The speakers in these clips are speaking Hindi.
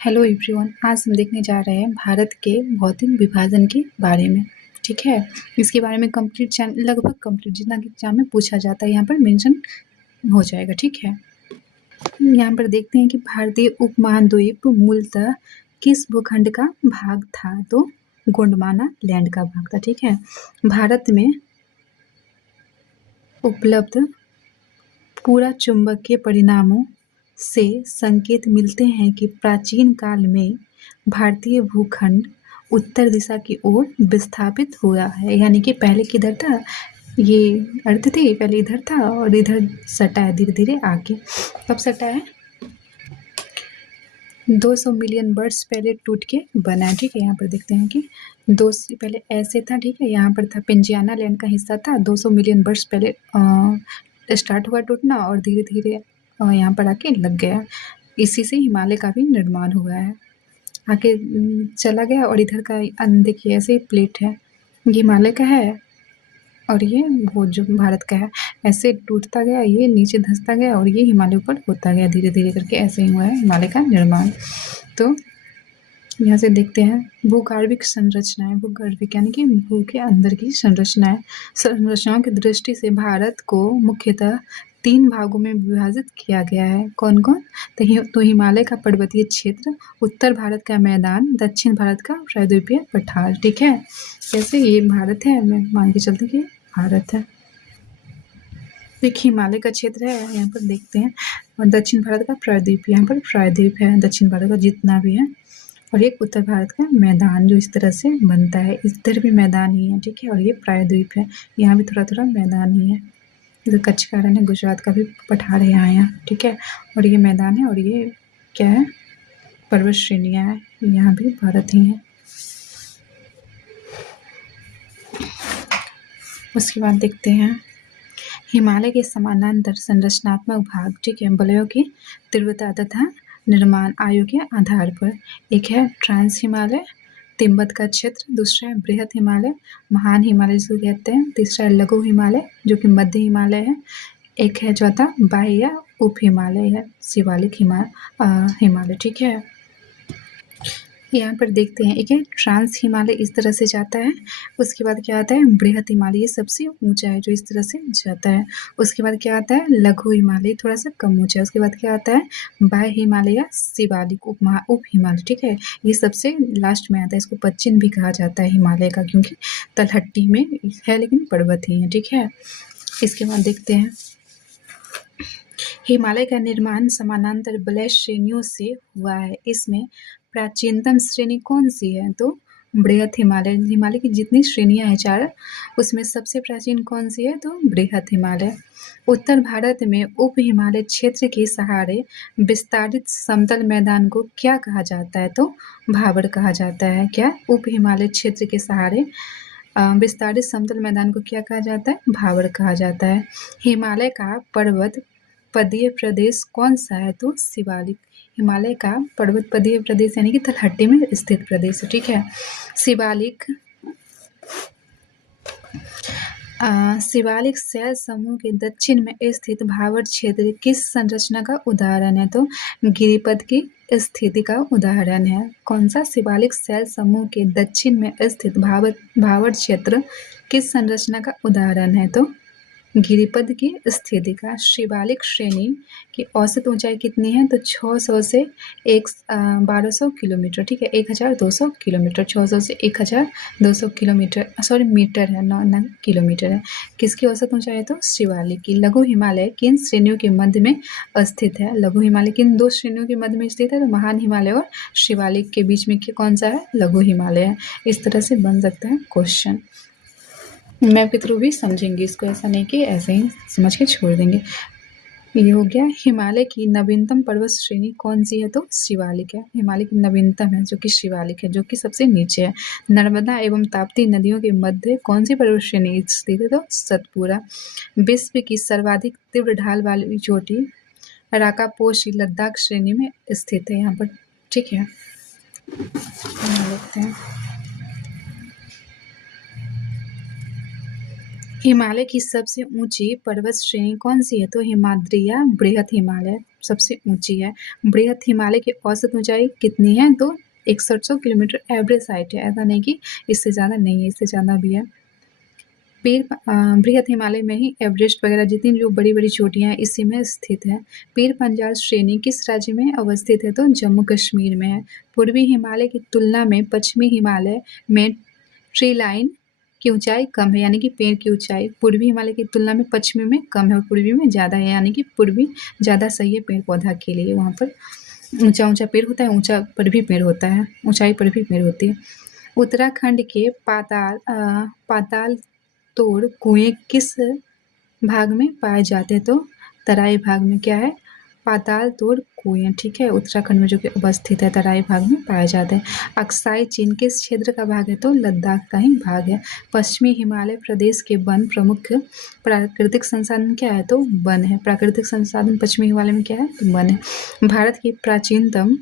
हेलो एवरीवन, आज हम देखने जा रहे हैं भारत के भौतिक विभाजन के बारे में। ठीक है, इसके बारे में कंप्लीट लगभग कंप्लीट जितना कि एग्जाम में पूछा जाता है यहाँ पर मेंशन हो जाएगा। ठीक है, यहाँ पर देखते हैं कि भारतीय उपमहाद्वीप मूलतः किस भूखंड का भाग था, तो गोंडवाना लैंड का भाग था। ठीक है, भारत में उपलब्ध पूरा चुंबकीय परिणामों से संकेत मिलते हैं कि प्राचीन काल में भारतीय भूखंड उत्तर दिशा की ओर विस्थापित हुआ है। यानी कि पहले किधर था, ये अर्थ थी, पहले इधर था और इधर सटा है धीरे धीरे आगे। कब सटा है? 200 मिलियन वर्ष पहले टूट के बना है। ठीक है, यहाँ पर देखते हैं कि पहले ऐसे था। ठीक है, यहाँ पर था पेंजियाना लैंड का हिस्सा था। 200 मिलियन वर्ष पहले स्टार्ट हुआ टूटना और धीरे धीरे यहाँ पर आके लग गया। इसी से हिमालय का भी निर्माण हुआ है, आके चला गया। और इधर का देखिए ऐसे प्लेट है, ये हिमालय का है और ये वो जो भारत का है। ऐसे टूटता गया, ये नीचे धंसता गया और ये हिमालय ऊपर होता गया धीरे धीरे करके। ऐसे ही हुआ है हिमालय का निर्माण। तो यहाँ से देखते हैं भूगर्भिक संरचनाएं। भूगर्भिक यानी कि भू के अंदर की संरचनाओं की दृष्टि से भारत को मुख्यतः 3 भागों में विभाजित किया गया है। कौन कौन? तो हिमालय का पर्वतीय क्षेत्र, उत्तर भारत का मैदान, दक्षिण भारत का प्रायद्वीपीय पठार। ठीक है, जैसे ये भारत है, मैं मान के चलती कि भारत है। एक हिमालय का क्षेत्र है, यहाँ पर देखते हैं, और दक्षिण भारत का प्रायद्वीप, यहाँ पर प्रायद्वीप है दक्षिण भारत का जितना भी है, और एक उत्तर भारत का मैदान जो इस तरह से बनता है। इधर भी मैदान ही है। ठीक है, और ये प्रायद्वीप है, यहाँ भी थोड़ा थोड़ा मैदान ही है। इधर कच्छ का रण है, गुजरात का भी पठार है यहाँ। ठीक है, और ये मैदान है और ये क्या है, पर्वत श्रेणियाँ है, यहाँ भी भारत ही है। उसके बाद देखते हैं हिमालय के समानांतर संरचनात्मक भाग। ठीक है, वलयों की तीव्रता तथा निर्माण आयु के आधार पर। एक है ट्रांस हिमालय, तिब्बत का क्षेत्र। दूसरा है बृहत हिमालय, महान हिमालय जिसको कहते हैं। तीसरा है लघु हिमालय जो कि मध्य हिमालय है। एक है चौथा बाह्य या उप हिमालय है, शिवालिक हिमालय। ठीक है, यहाँ पर देखते हैं एक है ट्रांस हिमालय, इस तरह से जाता है। उसके बाद क्या आता है बृहत हिमालय, ये सबसे ऊंचा है जो इस तरह से जाता है। उसके बाद क्या आता है लघु हिमालय, थोड़ा सा कम ऊंचा है। उसके बाद क्या आता है बाह्य हिमालय या शिवालिक उप हिमालय। ठीक है, ये सबसे लास्ट में आता है। इसको पश्चिम भी कहा जाता है हिमालय का, क्योंकि तलहट्टी में है लेकिन पर्वत ही है। ठीक है, इसके बाद देखते हैं हिमालय का निर्माण समानांतर वलय श्रेणियों से हुआ है। इसमें प्राचीनतम श्रेणी कौन सी है, तो बृहत हिमालय। हिमालय की जितनी श्रेणियां हैं 4, उसमें सबसे प्राचीन कौन सी है, तो बृहत हिमालय। उत्तर भारत में उप हिमालय क्षेत्र के सहारे विस्तारित समतल मैदान को क्या कहा जाता है, तो भाबर कहा जाता है। क्या? उप हिमालय क्षेत्र के सहारे विस्तारित समतल मैदान को क्या कहा जाता है, भाबर कहा जाता है। हिमालय का पर्वत पदीय प्रदेश कौन सा है, तो शिवालिक। हिमालय का पर्वत पदीय प्रदेश यानी कि तलहट्टी में स्थित प्रदेश है। ठीक है, शिवालिक शिवालिक शैल समूह के दक्षिण में स्थित भाबर क्षेत्र किस संरचना का उदाहरण है, तो गिरिपद की स्थिति का उदाहरण है। कौन सा? शिवालिक शैल समूह के दक्षिण में स्थित भाबर क्षेत्र किस संरचना का उदाहरण है, तो गिरिपद की स्थिति का। शिवालिक श्रेणी की औसत ऊंचाई कितनी है, तो 600 से 1200 किलोमीटर। ठीक है, 1200 किलोमीटर, 600 से 1200 किलोमीटर, सॉरी मीटर है, न किलोमीटर है। किसकी औसत ऊंचाई है, तो शिवालिक की। लघु हिमालय किन श्रेणियों के मध्य में स्थित है? लघु हिमालय किन 2 श्रेणियों के मध्य में स्थित है, तो महान हिमालय और शिवालिक के बीच में कौन सा है, लघु हिमालय है। इस तरह से बन सकता है क्वेश्चन। मैप के थ्रू भी समझेंगे इसको, ऐसा नहीं कि ऐसे ही समझ के छोड़ देंगे। ये हो गया। हिमालय की नवीनतम पर्वत श्रेणी कौन सी है, तो शिवालिक है। हिमालय की नवीनतम है जो कि शिवालिक है, जो कि सबसे नीचे है। नर्मदा एवं ताप्ती नदियों के मध्य कौन सी पर्वत श्रेणी स्थित है, तो सतपुरा। विश्व की सर्वाधिक तीव्र ढाल वाली चोटी राकापोशी लद्दाख श्रेणी में स्थित है यहाँ पर। ठीक है, देखते हैं हिमालय की सबसे ऊंची पर्वत श्रेणी कौन सी है, तो हिमाद्री या बृहत हिमालय। सबसे ऊंची है। बृहत हिमालय की औसत ऊंचाई कितनी है? तो 6100 किलोमीटर एवरेज हाइट है, ऐसा नहीं कि इससे ज़्यादा नहीं है, इससे ज़्यादा भी है। बृहत हिमालय में ही एवरेस्ट वगैरह जितनी जो बड़ी बड़ी चोटियाँ हैं इसी में स्थित है। पीर पंजाल श्रेणी किस राज्य में अवस्थित है? तो जम्मू कश्मीर में है। पूर्वी हिमालय की तुलना में पश्चिमी हिमालय में ट्री लाइन की ऊंचाई कम है, यानी कि पेड़ की ऊंचाई पूर्वी हिमालय की तुलना में पश्चिमी में कम है और पूर्वी में ज़्यादा है, यानी कि पूर्वी ज़्यादा सही है पेड़ पौधा के लिए। वहाँ पर ऊंचा ऊंचा पेड़ होता है, ऊंचा पर भी पेड़ होता है, ऊंचाई पर भी पेड़ होती है। उत्तराखंड के पाताल तोड़ कुएं किस भाग में पाए जाते हैं? तो तराई भाग में। क्या है? पाताल तोड़ कुएं, ठीक है, उत्तराखंड में जो कि अवस्थित है, तराई भाग में पाए जाते हैं। अक्साई चीन किस क्षेत्र का भाग है? तो लद्दाख का ही भाग है। पश्चिमी हिमालय प्रदेश के वन प्रमुख प्राकृतिक संसाधन क्या है? तो वन है। प्राकृतिक संसाधन पश्चिमी हिमालय में क्या है? तो वन है। भारत की प्राचीनतम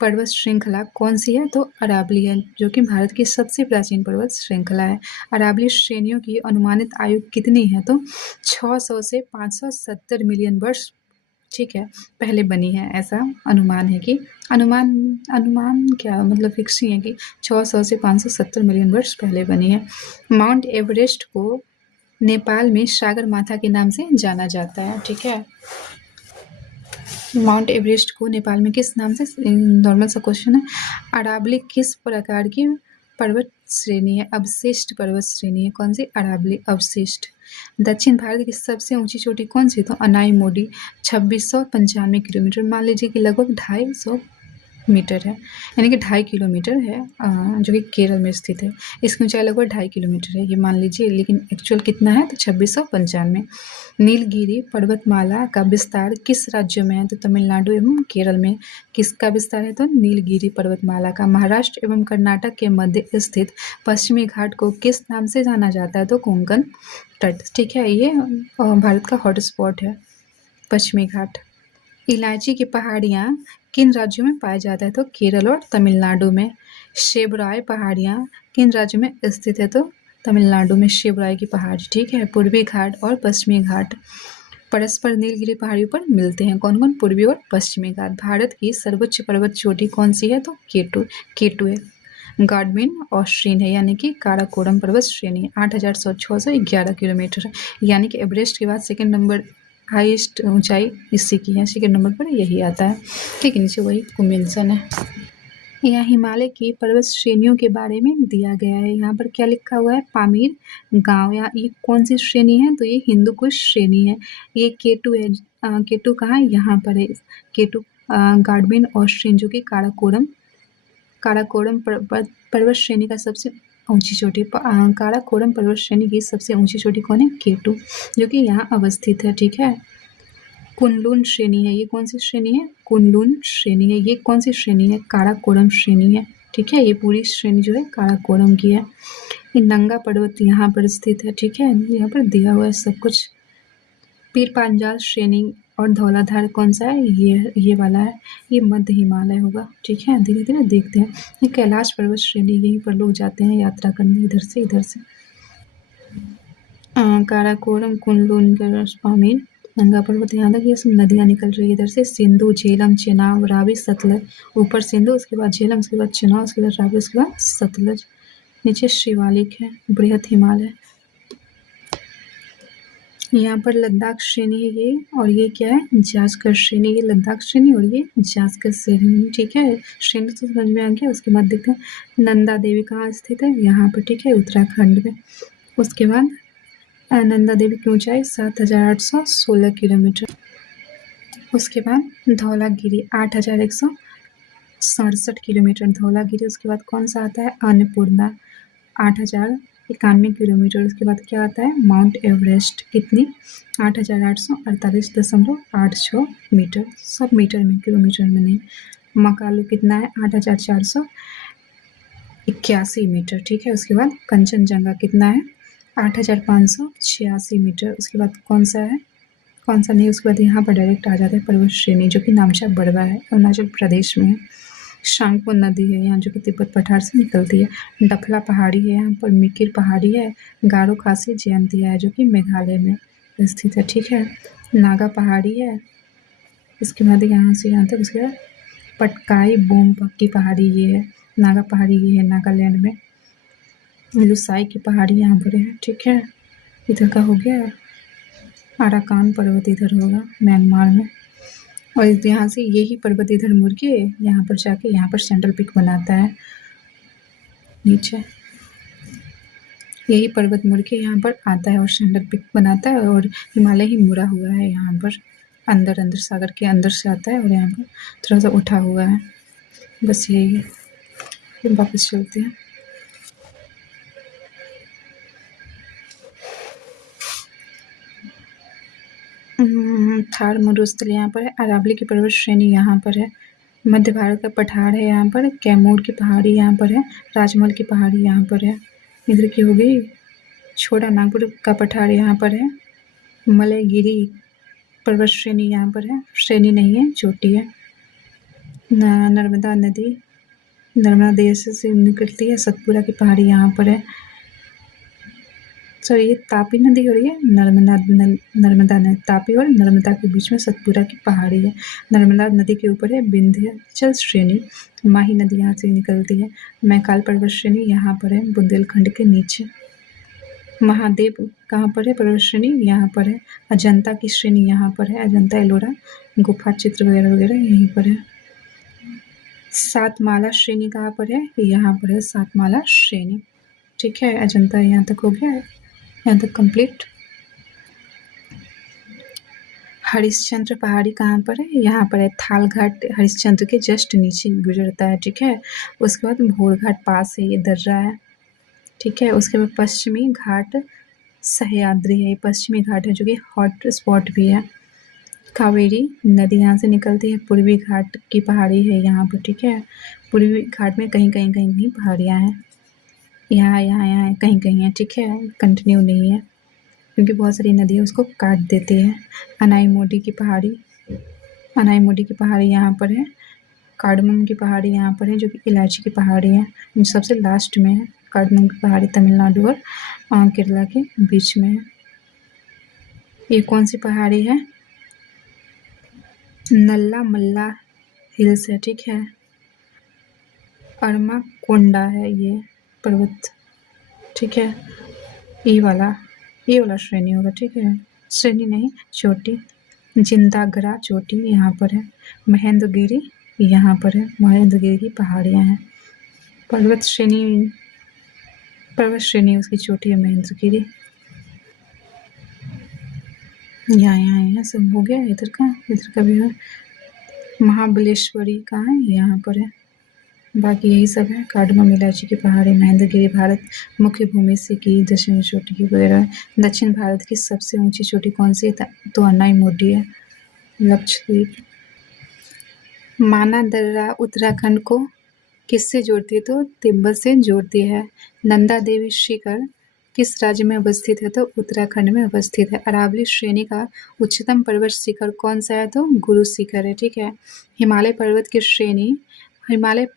पर्वत श्रृंखला कौन सी है? तो अरावली है, जो कि भारत की सबसे प्राचीन पर्वत श्रृंखला है। अरावली श्रेणियों की अनुमानित आयु कितनी है? तो 600 से 570 मिलियन वर्ष, ठीक है, पहले बनी है, ऐसा अनुमान है कि अनुमान क्या मतलब फिक्स ही है कि 600 से 570 मिलियन वर्ष पहले बनी है। माउंट एवरेस्ट को नेपाल में सागर माथा के नाम से जाना जाता है, ठीक है। माउंट एवरेस्ट को नेपाल में किस नाम से, नॉर्मल सा क्वेश्चन है। अरावली किस प्रकार की पर्वत श्रेणी है? अवशिष्ट पर्वत श्रेणी है। कौन सी? अरावली अवशिष्ट। दक्षिण भारत की सबसे ऊंची चोटी कौन सी? तो अनाईमोडी 2695 किलोमीटर, मान लीजिए कि लगभग 250 मीटर है, यानी कि 2.5 किलोमीटर है, जो कि केरल में स्थित है। इसकी ऊंचाई लगभग 2.5 किलोमीटर है, ये मान लीजिए, लेकिन एक्चुअल कितना है? तो 2695। नीलगिरी पर्वतमाला का विस्तार किस राज्य में है? तो तमिलनाडु एवं केरल में। किसका विस्तार है? तो नीलगिरी पर्वतमाला का। महाराष्ट्र एवं कर्नाटक के मध्य स्थित पश्चिमी घाट को किस नाम से जाना जाता है? तो कोंकण तट, ठीक है, ये भारत का हॉटस्पॉट है पश्चिमी घाट। इलायची की पहाड़ियाँ किन राज्यों में पाया जाता है? तो केरल और तमिलनाडु में। शेबराय पहाड़ियाँ किन राज्य में स्थित है? तो तमिलनाडु में शेबराय की पहाड़ी, ठीक है। पूर्वी घाट और पश्चिमी घाट परस्पर नीलगिरी पहाड़ियों पर मिलते हैं। कौन कौन? पूर्वी और पश्चिमी घाट। भारत की सर्वोच्च पर्वत चोटी कौन सी है? तो केटू है। गार्डमिन ऑस्ट्रीन है, यानी कि काराकोरम पर्वत श्रेणी 8,611 किलोमीटर है, यानी कि एवरेस्ट के बाद सेकंड नंबर हाईएस्ट ऊंचाई इसी की है, सेकंड नंबर पर यही आता है, ठीक है। नीचे वही को मेंशन है। यहाँ हिमालय की पर्वत श्रेणियों के बारे में दिया गया है। यहाँ पर क्या लिखा हुआ है? पामीर गांव। यहाँ ये कौन सी श्रेणी है? तो ये हिंदुकुश श्रेणी है। ये केटू है, केटू कहाँ है? यहाँ पर है केटू। गार्डमिन ऑस्ट्रीन जो कि काराकोरम पर्वत श्रेणी का सबसे ऊंची चोटी। काराकोरम पर्वत श्रेणी की सबसे ऊंची चोटी कौन है? केटू, जो कि यहाँ अवस्थित है, ठीक है। कुनलुन श्रेणी है, ये कौन सी श्रेणी है? कुनलुन श्रेणी है। ये कौन सी श्रेणी है? काराकोरम श्रेणी है, ठीक है। ये पूरी श्रेणी जो है काराकोरम की है। ये नंगा पर्वत यहाँ पर स्थित है, ठीक है, यहाँ पर दिया हुआ है सब कुछ। पीर पांजाल श्रेणी और धौलाधार कौन सा है? ये वाला है, ये मध्य हिमालय होगा, ठीक है। धीरे धीरे देखते हैं। ये कैलाश पर्वत श्रेणी, यहीं पर लोग जाते हैं यात्रा करने, इधर से। काराकोरम, कुनलुन, पामीर, नंगा पर्वत, यहाँ तक ये सब नदियाँ निकल रही है इधर से। सिंधु, झेलम, चेनाब, रावी, सतलज। ऊपर सिंधु, उसके बाद झेलम, उसके बाद चेनाब, उसके बाद रावी, उसके बाद सतलज। नीचे शिवालिक है, बृहत हिमालय। यहाँ पर लद्दाख श्रेणी है ये, और ये क्या है? जास्कर श्रेणी। ये लद्दाख श्रेणी और ये जास्कर श्रेणी, ठीक है। श्रेणी तो समझ में आ गया। उसके बाद देखते हैं नंदा देवी कहाँ स्थित है? यहाँ पर, ठीक है, उत्तराखंड में। उसके बाद नंदा देवी की ऊंचाई 7,816 किलोमीटर। उसके बाद धौलागिरी 8,167 किलोमीटर धौलागिरी। उसके बाद कौन सा आता है? अन्नपूर्णा 8,091 किलोमीटर। उसके बाद क्या आता है? माउंट एवरेस्ट, कितनी? 8,848.86 मीटर, सब मीटर में, किलोमीटर में नहीं। मकालू कितना है? 8,481 मीटर, ठीक है। उसके बाद कंचनजंगा कितना है? 8,586 मीटर। उसके बाद कौन सा है? कौन सा नहीं, उसके बाद यहाँ पर डायरेक्ट आ जाता है पर्वत श्रेणी, जो कि नामचा बड़वा है, अरुणाचल प्रदेश में है। शांगपो नदी है यहाँ, जो कि तिब्बत पठार से निकलती है। डफला पहाड़ी है यहाँ पर, मिकिर पहाड़ी है, गारो खासी जयंतिया है, जो कि मेघालय में स्थित है, ठीक है। नागा पहाड़ी है, इसके बाद यहाँ से यहाँ तक, उसके बाद पटकाई बोमपक की पहाड़ी ये है, नागा पहाड़ी ये है नागालैंड में। लुसाई की पहाड़ी यहाँ पर है, ठीक है। इधर का हो गया। अराकान पर्वत इधर होगा म्यांमार में, और यहाँ से यही पर्वत इधर मुड़ के यहाँ पर जाके यहाँ पर सेंट्रल पीक बनाता है नीचे। यही पर्वत मुड़ के यहाँ पर आता है और सेंट्रल पीक बनाता है, और हिमालय ही मुड़ा हुआ है यहाँ पर, अंदर अंदर सागर के अंदर से आता है और यहाँ पर थोड़ा सा उठा हुआ है। बस यही है। फिर वापस चलते हैं। थार मरुस्थल यहाँ पर है। अरावली की पर्वत श्रेणी यहाँ पर है। मध्य भारत का पठार है यहाँ पर। कैमूर की पहाड़ी यहाँ पर है। राजमहल की पहाड़ी यहाँ पर है। इधर की हो गई। छोटा नागपुर का पठार यहाँ पर है। मलयगिरी पर्वत श्रेणी यहाँ पर है। श्रेणी नहीं है, चोटी है। नर्मदा नदी नर्मदा देश से निकलती है। सतपुरा की पहाड़ी यहाँ पर है। सॉरी, ये तापी नदी हो रही है। नर्मदा नदी, तापी और नर्मदा के बीच में सतपुरा की पहाड़ी है। नर्मदा नदी के ऊपर है विंध्याचल श्रेणी। माही नदी यहाँ से निकलती है। मैकाल पर्वत श्रेणी यहाँ पर है, बुंदेलखंड के नीचे। महादेव कहाँ पर है पर्वत श्रेणी? यहाँ पर है। अजंता की श्रेणी यहाँ पर है। अजंता एलोरा गुफा चित्र वगैरह वगैरह यहीं पर है। सातमाला श्रेणी कहाँ पर है? यहाँ पर है सातमाला श्रेणी, ठीक है। अजंता यहाँ तक हो गया है, यहाँ तक कंप्लीट। हरिश्चंद्र पहाड़ी कहाँ पर है? यहाँ पर है। थाल घाट हरिश्चंद्र के जस्ट नीचे गुजरता है, ठीक है। उसके बाद भोर घाट पास है, ये दर्रा है, ठीक है। उसके बाद पश्चिमी घाट सह्याद्री है, ये पश्चिमी घाट है जो कि हॉट स्पॉट भी है। कावेरी नदी यहाँ से निकलती है। पूर्वी घाट की पहाड़ी है यहाँ पर, ठीक है। पूर्वी घाट में कहीं कहीं कहीं कहीं पहाड़ियाँ हैं, यहाँ यहाँ यहाँ कहीं कहीं है, ठीक है। कंटिन्यू नहीं है क्योंकि बहुत सारी नदियाँ उसको काट देती है। अनाई मोडी की पहाड़ी यहाँ पर है। कार्डमम की पहाड़ी यहाँ पर है जो कि इलायची की पहाड़ी है, सबसे लास्ट में है। कार्डमम की पहाड़ी तमिलनाडु और केरला के बीच में है। ये कौन सी पहाड़ी है? नल्ला मल्ला हिल्स है, ठीक है। अरमा कोंडा है ये पर्वत, ठीक है। ये वाला श्रेणी होगा, ठीक है। श्रेणी नहीं, चोटी। जिंदागरा चोटी यहाँ पर है। महेंद्रगिरी यहाँ पर है। महेंद्रगिरी की पहाड़ियाँ हैं। पर्वत श्रेणी उसकी चोटी है महेंद्रगिरी। यहाँ सब हो गया। इधर का भी है। महाबलेश्वरी कहाँ है? यहाँ पर है। बाकी यही सब है। कार्डमम इलायची की पहाड़ी, महेंद्रगिरी भारत मुख्य भूमि से की दक्षिणी चोटी की वगैरह। दक्षिण भारत की सबसे ऊंची चोटी कौन सी है? तो अनाई मोडी है, लक्षद्वीप। माना दर्रा उत्तराखंड को किससे जोड़ती है? तो तिब्बत से जोड़ती है। नंदा देवी शिखर किस राज्य में अवस्थित है? तो उत्तराखंड में अवस्थित है। अरावली श्रेणी का उच्चतम पर्वत शिखर कौन सा है? तो गुरु शिखर है, ठीक है। हिमालय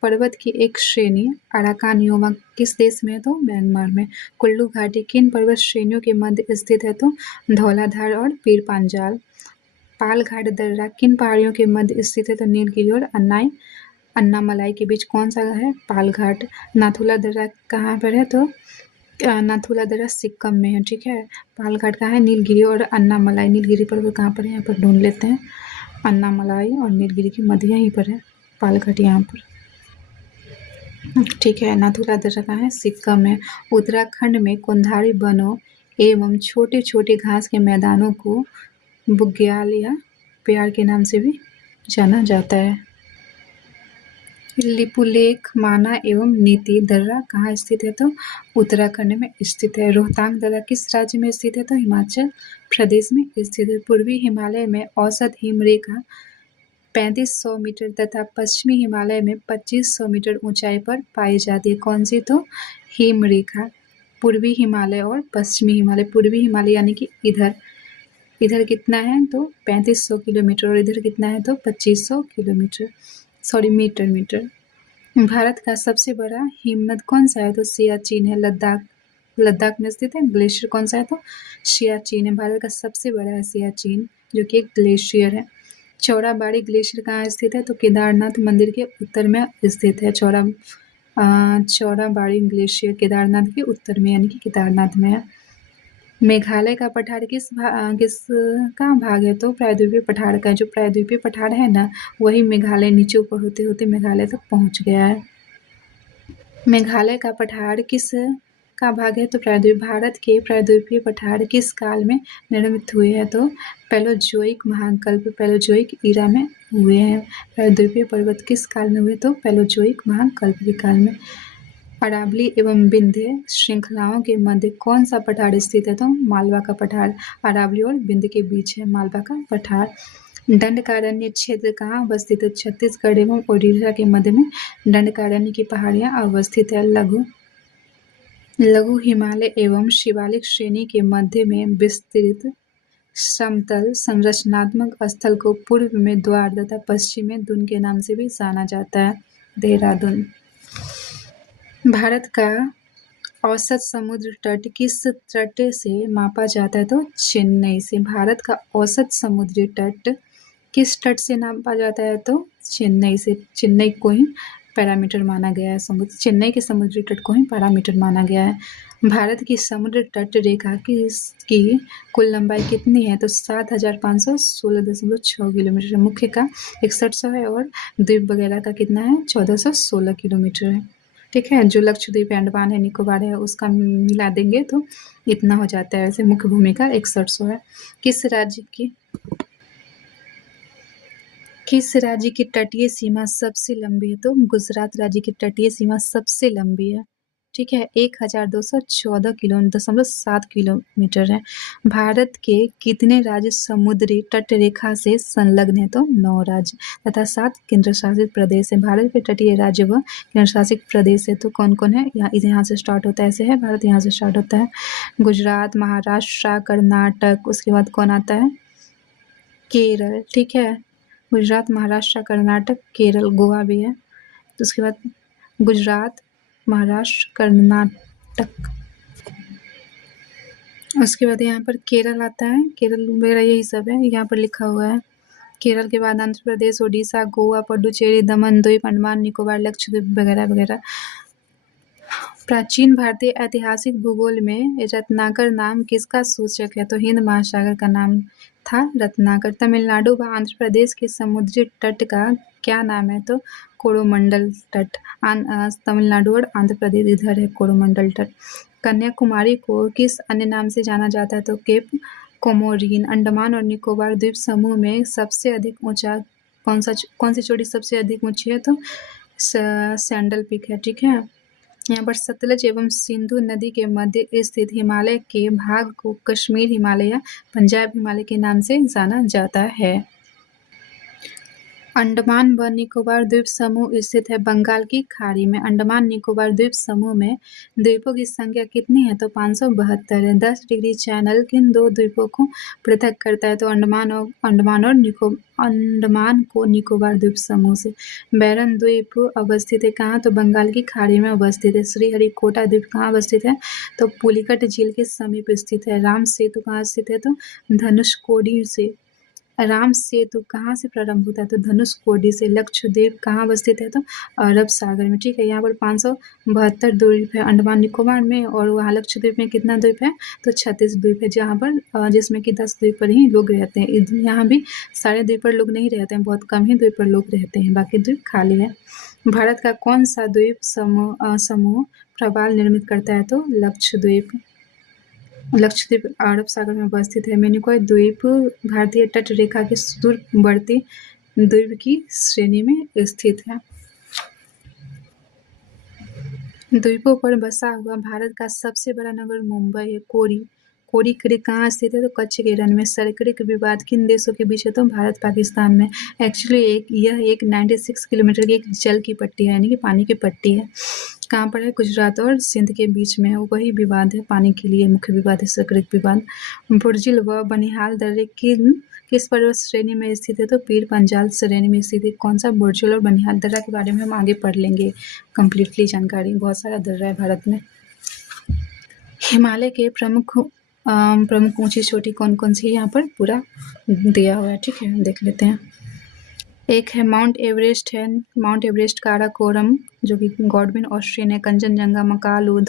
पर्वत की एक श्रेणी अराकान योमा किस देश में है? तो म्यांमार में। कुल्लू घाटी किन पर्वत श्रेणियों के मध्य स्थित है? तो धौलाधार और पीर पांजाल। पाल घाट दर्रा किन पहाड़ियों के मध्य स्थित है? तो नीलगिरी और अन्नामलाई के बीच कौन सा है? पाल घाट। नाथुला दर्रा कहाँ पर है? तो नाथुला दर्रा सिक्किम में है, ठीक है। पाल घाट कहाँ है? नीलगिरी और अन्नामलाई। नीलगिरी पर्वत कहाँ पर है? यहाँ पर ढूंढ लेते हैं। अन्नामलाई और नीलगिरी की मध्य यहीं पर है पाल घाट, यहाँ पर, ठीक है। नाथुला दर्रा कहाँ है? सिक्किम में। उत्तराखंड में कुंदारी वनों एवं छोटे छोटे घास के मैदानों को बुग्याल या प्यार के नाम से भी जाना जाता है। लिपुलेख, माना एवं नीति दर्रा कहाँ स्थित है? तो उत्तराखंड में स्थित है। रोहतांग दर्रा किस राज्य में स्थित है? तो हिमाचल प्रदेश में स्थित है। पूर्वी हिमालय में औसत हिमरेखा 3500 मीटर तथा पश्चिमी हिमालय में 2500 मीटर ऊंचाई पर पाई जाती है। कौन सी? तो हिमरेखा। पूर्वी हिमालय और पश्चिमी हिमालय। पूर्वी हिमालय यानी कि इधर कितना है? तो 3500 किलोमीटर, और इधर कितना है? तो 2500 किलोमीटर, सॉरी मीटर। भारत का सबसे बड़ा हिमनद कौन सा है? तो सियाचिन है। लद्दाख में स्थित है। ग्लेशियर कौन सा है? तो सियाचिन है। भारत का सबसे बड़ा है सियाचिन, जो कि एक ग्लेशियर है। चौराबाड़ी ग्लेशियर कहाँ स्थित है? तो केदारनाथ मंदिर के उत्तर में स्थित है। चौराबाड़ी ग्लेशियर केदारनाथ के उत्तर में यानी कि केदारनाथ में है। मेघालय का पठार किसका भाग है? तो प्रायद्वीपीय पठार का। जो प्रायद्वीपीय पठार है ना, वही मेघालय नीचे ऊपर होते होते मेघालय तक पहुंच गया है। मेघालय का पठार किस का भाग है? तो भारत के प्रायद्वीपीय पठार किस काल में निर्मित हुए हैं? तो पैलोजोइक महाकल्प पैलोजोइक ईरा में हुए हैं। प्रायद्वीपीय पर्वत किस काल में हुए? तो पैलोजोइक महाकल्प के काल में। अरावली एवं विंध्य श्रृंखलाओं के मध्य कौन सा पठार स्थित है? तो मालवा का पठार। अरावली और विंध्य के बीच है मालवा का पठार। दंडकारण्य क्षेत्र कहाँ अवस्थित है? छत्तीसगढ़ एवं ओडिशा के मध्य में दंडकारण्य की पहाड़ियां अवस्थित है। लघु हिमालय एवं शिवालिक श्रेणी के मध्य में विस्तृत समतल संरचनात्मक स्थल को पूर्व में द्वार तथा पश्चिम में दून के नाम से भी जाना जाता है। देहरादून। भारत का औसत समुद्र तट किस तट से मापा जाता है? तो चेन्नई से। भारत का औसत समुद्री तट किस तट से नापा जाता है? तो चेन्नई से। चेन्नई को ही पैरामीटर माना गया है। चेन्नई के समुद्री तट को ही पैरामीटर माना गया है। भारत की समुद्र तट रेखा की कुल लंबाई कितनी है? तो 7516.6 किलोमीटर है। मुख्य का 6100 है और द्वीप वगैरह का कितना है? 1416 किलोमीटर है। ठीक है। जो लक्षद्वीप अंडमान है निकोबार है उसका मिला देंगे तो इतना हो जाता है। वैसे मुख्य भूमि का 6100 है। किस राज्य की तटीय सीमा सबसे लंबी है? तो गुजरात राज्य की तटीय सीमा सबसे लंबी है। ठीक है। 1214.7 किलोमीटर है। भारत के कितने राज्य समुद्री तट रेखा से संलग्न है? तो 9 राज्य तथा 7 केंद्र शासित प्रदेश है। भारत के तटीय राज्य व केंद्र शासित प्रदेश है तो कौन कौन है? यहाँ से स्टार्ट होता है। ऐसे है भारत यहाँ से स्टार्ट होता है। गुजरात, महाराष्ट्र, कर्नाटक, उसके बाद कौन आता है? केरल। ठीक है। गुजरात, महाराष्ट्र, कर्नाटक, केरल, गोवा भी है। तो उसके बाद गुजरात, महाराष्ट्र, कर्नाटक, उसके बाद यहाँ पर केरल आता है। केरल वगैरह यही सब है यहाँ पर लिखा हुआ है। केरल के बाद आंध्र प्रदेश, ओडिशा, गोवा, पुडुचेरी, दमन द्वीप, अंडमान निकोबार, लक्षद्वीप वगैरह वगैरह। प्राचीन भारतीय ऐतिहासिक भूगोल में रत्नाकर नाम किसका सूचक है? तो हिंद महासागर का नाम था रत्नाकर। तमिलनाडु व आंध्र प्रदेश के समुद्री तट का क्या नाम है? तो कोरोमंडल तट। तमिलनाडु और आंध्र प्रदेश इधर है कोरोमंडल तट। कन्याकुमारी को किस अन्य नाम से जाना जाता है? तो केप कोमोरिन। अंडमान और निकोबार द्वीप समूह में सबसे अधिक ऊंचा कौन सी चोटी सबसे अधिक ऊंची है? तो सैंडल पीक है। ठीक है। यहाँ पर सतलज एवं सिंधु नदी के मध्य स्थित हिमालय के भाग को कश्मीर हिमालय या पंजाब हिमालय के नाम से जाना जाता है। अंडमान व निकोबार द्वीप समूह स्थित है बंगाल की खाड़ी में। अंडमान निकोबार द्वीप समूह में द्वीपों की संख्या कितनी है? तो 572 है। 10 डिग्री चैनल किन 2 द्वीपों को पृथक करता है? तो अंडमान को निकोबार द्वीप समूह से। बैरन द्वीप अवस्थित है कहाँ? तो बंगाल की खाड़ी में अवस्थित है। श्रीहरिकोटा द्वीप कहाँ अवस्थित है? तो पुलिकट झील के समीप स्थित है। राम सेतु कहाँ स्थित है? तो धनुषकोडी से। राम सेतु कहाँ से प्रारंभ होता है? तो धनुषकोडी से। लक्षद्वीप कहाँ अवस्थित है? तो अरब सागर में। ठीक है। यहाँ पर 572 द्वीप है अंडमान निकोबार में और वहाँ लक्षद्वीप में कितना द्वीप है? तो 36 द्वीप है जहाँ पर जिसमें कि 10 द्वीप पर ही लोग रहते हैं। यहाँ भी सारे द्वीप पर लोग नहीं रहते हैं, बहुत कम ही द्वीप पर लोग रहते हैं, बाकी द्वीप खाली है। भारत का कौन सा द्वीप समूह प्रवाल निर्मित करता है? तो लक्षद्वीप अरब सागर में अवस्थित है। मिनिकॉय द्वीप भारतीय तट रेखा के सुदूरवर्ती द्वीप की श्रेणी में स्थित है। द्वीपों पर बसा हुआ भारत का सबसे बड़ा नगर मुंबई है। कोरी क्रीक कहाँ स्थित है? तो कच्छ के रण में। सरक्रिक विवाद किन देशों के बीच है? तो भारत पाकिस्तान में। एक्चुअली यह एक 96 किलोमीटर की एक जल की पट्टी है यानी कि पानी की पट्टी है। कहाँ पर है? गुजरात और सिंध के बीच में है। वही विवाद है पानी के लिए, मुख्य विवाद है सरक्रिक विवाद। बुर्जिल व बनिहाल दर्रे किस पर्वत श्रेणी में स्थित है? तो पीर पंजाल श्रेणी में स्थित है। कौन सा? बुर्जिल और बनिहाल दर्रा के बारे में हम आगे पढ़ लेंगे कंप्लीटली जानकारी। बहुत सारा दर्रा है भारत में। हिमालय के प्रमुख ऊंची चोटी कौन कौन सी है यहाँ पर पूरा दिया हुआ है। ठीक है, देख लेते हैं। एक है माउंट एवरेस्ट है, माउंट एवरेस्ट काराकोरम जो कि गॉडविन ऑस्ट्रियन है, कंचनजंगा मकालू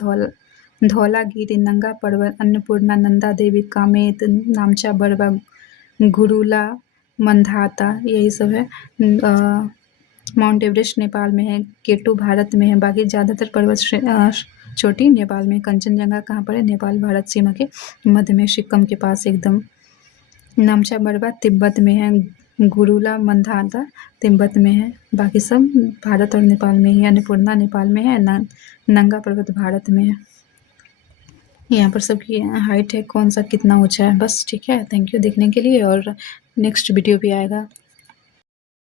धौलागिरी नंगा पर्वत अन्नपूर्णा नंदा देवी कामेत नामचा बरवा गुरुला मंधाता यही सब है। माउंट एवरेस्ट नेपाल में है, केटू भारत में है, बाकी ज़्यादातर पर्वत चोटी नेपाल में। कंचनजंगा कहाँ पर है? नेपाल भारत सीमा के मध्य में, सिक्किम के पास एकदम। नामचा बरवा तिब्बत में है, गुरुला मंधाता तिब्बत में है, बाकी सब भारत और नेपाल में ही। अन्नपूर्णा नेपाल में है, नंगा पर्वत भारत में है। यहाँ पर सबकी हाइट है, कौन सा कितना ऊंचा है, बस ठीक है। थैंक यू देखने के लिए, और नेक्स्ट वीडियो भी आएगा।